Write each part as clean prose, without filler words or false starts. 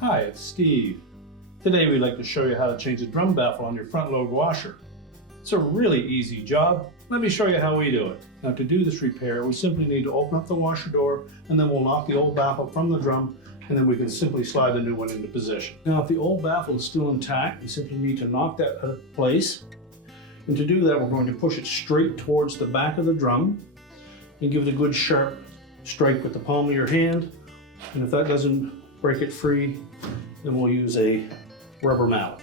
Hi, it's Steve. Today we'd like to show you how to change the drum baffle on your front load washer. It's a really easy job. Let me show you how we do it. Now to do this repair, we simply need to open up the washer door and then we'll knock the old baffle from the drum and then we can simply slide the new one into position. Now if the old baffle is still intact, we simply need to knock that out of place. And to do that, we're going to push it straight towards the back of the drum and give it a good sharp strike with the palm of your hand. And if that doesn't break it free, then we'll use a rubber mallet.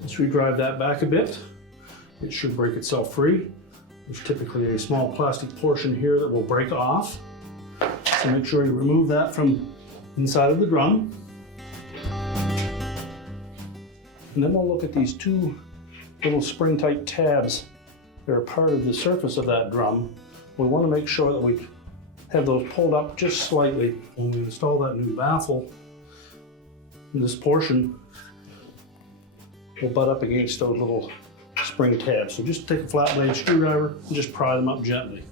Once we drive that back a bit, it should break itself free. There's typically a small plastic portion here that will break off. So make sure you remove that from inside of the drum. And then we'll look at these two little spring-tight tabs that are part of the surface of that drum. We want to make sure that we have those pulled up just slightly. When we install that new baffle, this portion will butt up against those little spring tabs. So just take a flat blade screwdriver and just pry them up gently.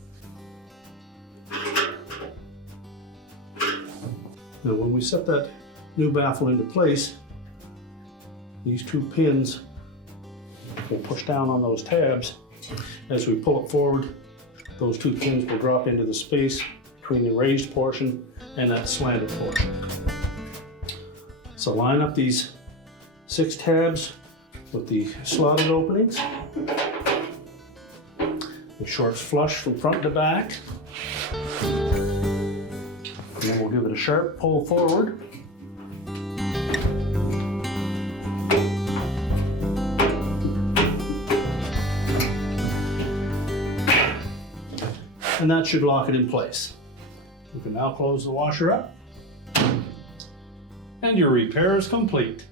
Now when we set that new baffle into place, these two pins will push down on those tabs. As we pull it forward, those two pins will drop into the space between the raised portion and that slanted portion. So line up these 6 tabs with the slotted openings. The shorts flush from front to back. And then we'll give it a sharp pull forward. And that should lock it in place. We can now close the washer up. And your repair is complete.